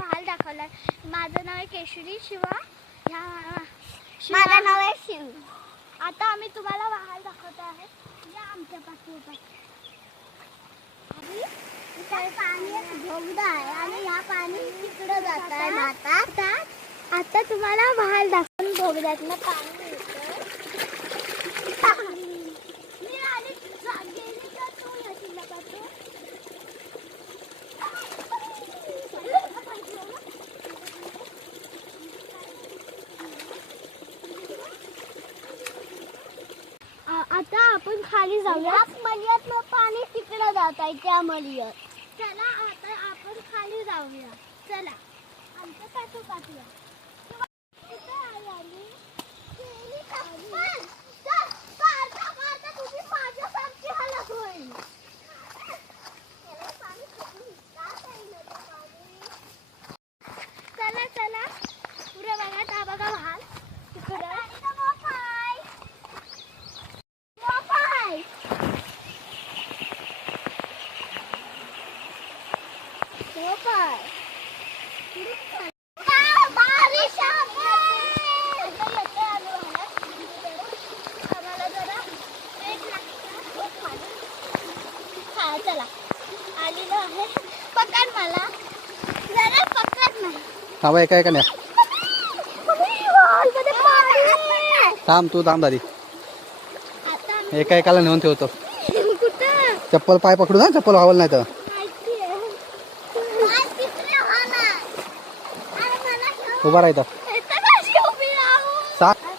वाहल दाखवलाय. माझं नाव आहे केशरी शिवा. माझं नाव आहे शिव. आता आम्ही तुम्हाला वाहल दाखवतो आहे. या आमच्या पाठी पाणी भोगदा आहे आणि ह्या पाणी तिकडं जात आहे. आता तुम्हाला वाहल दाखवून भोगद्यातलं पाणी येतं. आता आपण खाली जाऊया. मलियातलं पाणी तिकडं जात आहे त्या मलियात. चला आता आपण खाली जाऊया. चला आमच्या पाठोपाठ या. चला चला पुढे बघा. त्या बघा वाहन तिकडं. चला आलेलो आहे. पकड मला जरा. पकड नाही. थांबा एका एका नाही. थांब तू थांब दादी. एका एकाला नेऊन ठेवतो. कुठं चप्पल पाय पकडू ना. चप्पल व्हावं नाही तर. उभा राहायचं. उभी राहू.